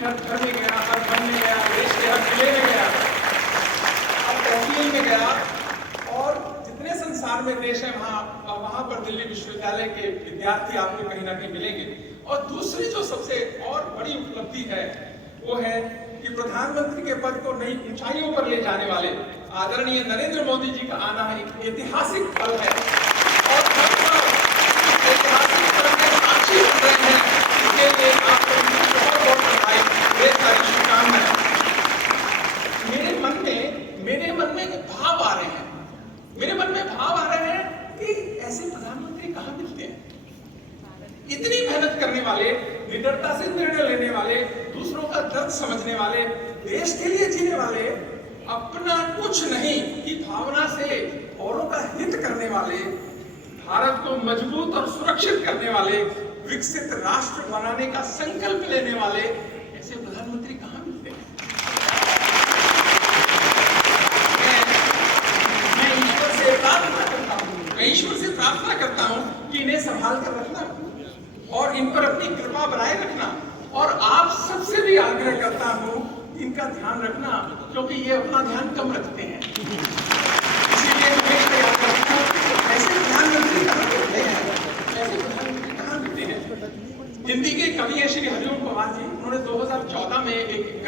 हर घर में गया, हर मन में गया, देश के हर जिले में गया, हर तहसील में गया, और जितने संसार में देश है वहां पर दिल्ली विश्वविद्यालय के विद्यार्थी आपको कहीं ना कहीं मिलेंगे। और दूसरी जो सबसे और बड़ी उपलब्धि है वो है कि प्रधानमंत्री के पद को नई ऊंचाइयों पर ले जाने वाले आदरणीय नरेंद्र मोदी जी का आना एक ऐतिहासिक पल है, और ऐतिहासिक पल में साक्षी बन रहे हैं। इसके लिए आपको बहुत बहुत बधाई, ढेर सारी शुभकामनाएं। मेरे मन में भाव आ रहे हैं, मेरे मन में भाव आ रहे हैं कि ऐसे प्रधानमंत्री कहाँ मिलते हैं। इतनी मेहनत करने वाले, निडरता से निर्णय लेने वाले, दूसरों का दर्द समझने वाले, देश के लिए जीने वाले, अपना कुछ नहीं की भावना से औरों का हित करने वाले, भारत को मजबूत और सुरक्षित करने वाले, विकसित राष्ट्र बनाने का संकल्प लेने वाले ऐसे प्रधानमंत्री कहाँ मिलते हैं। मैं ईश्वर से प्रार्थना करता हूं कि इन्हें संभाल कर रखना और इन पर अपनी कृपा बनाए रखना, और आप सबसे भी आग्रह करता हूं इनका ध्यान रखना, क्योंकि ये अपना ध्यान कम रखते हैं। इसीलिए हमेशा याद रखना, ऐसे प्रधानमंत्री कहाँ मिलते हैं, ऐसे प्रधानमंत्री कहाँ मिलते हैं। हिंदी के कवि हैं श्री हरिओम पवार जी, उन्होंने 2014 में एक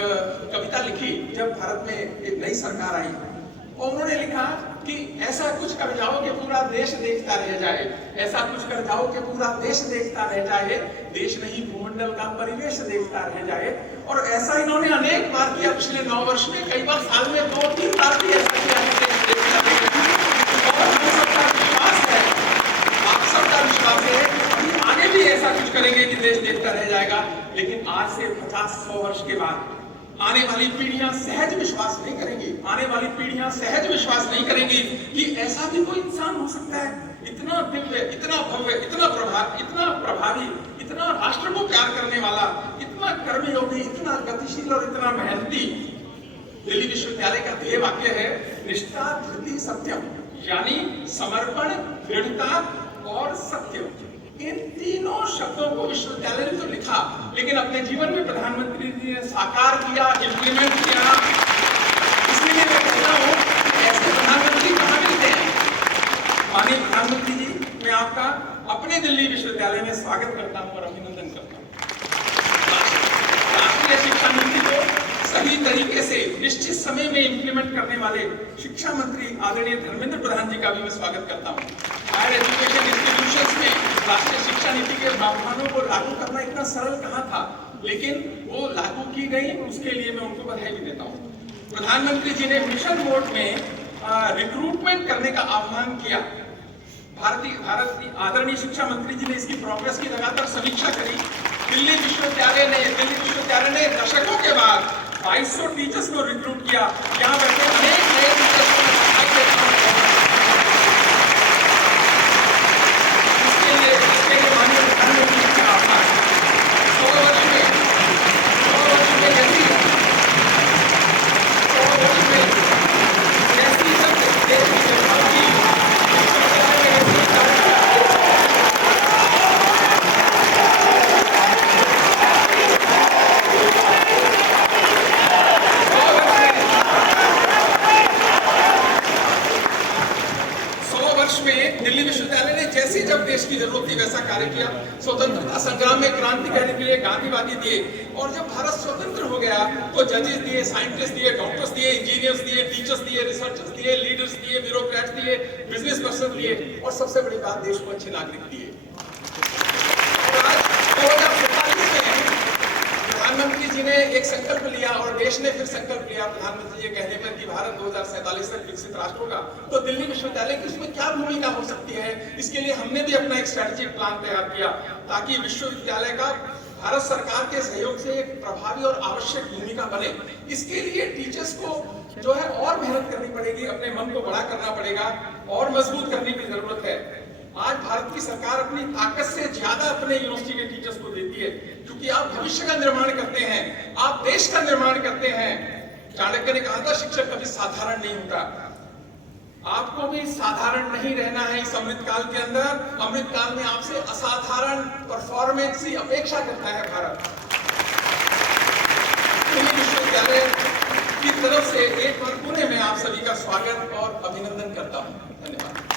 कविता लिखी जब भारत में एक नई सरकार आई, और उन्होंने लिखा कि ऐसा कुछ कर जाओ कि पूरा देश देखता रह जाए, ऐसा कुछ कर जाओ कि पूरा देश देखता रह जाए, देश नहीं भूमंडल का परिवेश देखता रह जाए। और ऐसा इन्होंने अनेक बार किया पिछले 9 वर्ष में, कई बार साल में 2-3 बार भी ऐसा किया है। और हम सबका विश्वास है, आप सबका विश्वास है कि आगे भी ऐसा कुछ करेंगे कि देश देखता रह जाएगा। लेकिन आज से 50-100 वर्ष के बाद आने वाली पीढ़ियां सहज विश्वास नहीं करेंगी, आने वाली पीढ़ियां सहज विश्वास नहीं करेंगी कि ऐसा भी कोई इंसान हो सकता है, इतना दिव्य, इतना भव्य, इतना प्रभावी, इतना राष्ट्र को प्यार करने वाला, इतना कर्मयोगी, इतना गतिशील और इतना मेहनती। दिल्ली विश्वविद्यालय का ध्येय वाक्य है निष्ठा, धृति, सत्यम, यानी समर्पण, दृढ़ता और सत्य। इन तीनों शब्दों को विश्वविद्यालय ने तो लिखा, लेकिन अपने जीवन में प्रधानमंत्री जी ने साकार किया, इंप्लीमेंट किया। इसलिए मैं कहता हूं ऐसे प्रधानमंत्री कहाँ मिलते हैं। माननीय प्रधानमंत्री जी, मैं आपका अपने दिल्ली विश्वविद्यालय में स्वागत करता हूं और अभिनंदन करता हूं। राष्ट्रीय शिक्षा नीति को सही तरीके से निश्चित समय में इंप्लीमेंट करने वाले शिक्षा मंत्री आदरणीय धर्मेंद्र प्रधान जी का भी मैं स्वागत करता हूं। हायर एजुकेशन इंस्टीट्यूशंस में राष्ट्रीय शिक्षा नीति के प्रावधानों को लागू करना इतना सरल कहाँ था, लेकिन वो लागू की गई, उसके लिए मैं उनको बधाई भी देता हूँ। प्रधानमंत्री जी ने मिशन मोड में रिक्रूटमेंट करने का आह्वान किया। भारत की आदरणीय शिक्षा मंत्री जी ने इसकी प्रोग्रेस की लगातार समीक्षा करी। दिल्ली विश्वविद्यालय ने दशकों के बाद 2200 टीचर्स को रिक्रूट किया। यहाँ बैठे अनेक नए टीचर्स को दिल्ली विश्वविद्यालय ने जैसी जब देश की जरूरत थी वैसा कार्य किया। स्वतंत्रता संग्राम में क्रांतिकारी के लिए गांधीवादी दिए, और जब भारत स्वतंत्र हो गया तो जजेस दिए, साइंटिस्ट दिए, डॉक्टर्स दिए, इंजीनियर्स दिए, टीचर्स दिए, रिसर्चर्स दिए, लीडर्स दिए, ब्यूरोक्रेट्स दिए, बिजनेस पर्सन दिए, और सबसे बड़ी बात देश को अच्छे नागरिक दिए। प्रधानमंत्री जी ने एक संकल्प लिया और देश ने फिर संकल्प लिया प्रधानमंत्री जी कहने पर कि भारत 2047 तक विकसित राष्ट्र होगा। तो दिल्ली विश्वविद्यालय की इसमें क्या भूमिका हो सकती है, इसके लिए हमने भी अपना एक स्ट्रेटेजिक प्लान तैयार किया, ताकि विश्वविद्यालय का भारत सरकार के सहयोग से एक प्रभावी और आवश्यक भूमिका बने। इसके लिए टीचर्स को जो है और मेहनत करनी पड़ेगी, अपने मन को बड़ा करना पड़ेगा और मजबूत करने की जरूरत है। आज भारत की सरकार अपनी ताकत से ज्यादा अपने यूनिवर्सिटी के टीचर्स को देती है, क्योंकि आप भविष्य का निर्माण करते हैं, आप देश का निर्माण करते हैं। चाणक्य ने कहा था शिक्षक कभी साधारण नहीं होता। आपको भी साधारण नहीं रहना है इस अमृतकाल के अंदर। अमृतकाल में आपसे असाधारण परफॉर्मेंस की अपेक्षा करता है भारत। से एक बार पुणे में आप सभी का स्वागत और अभिनंदन करता हूं। धन्यवाद।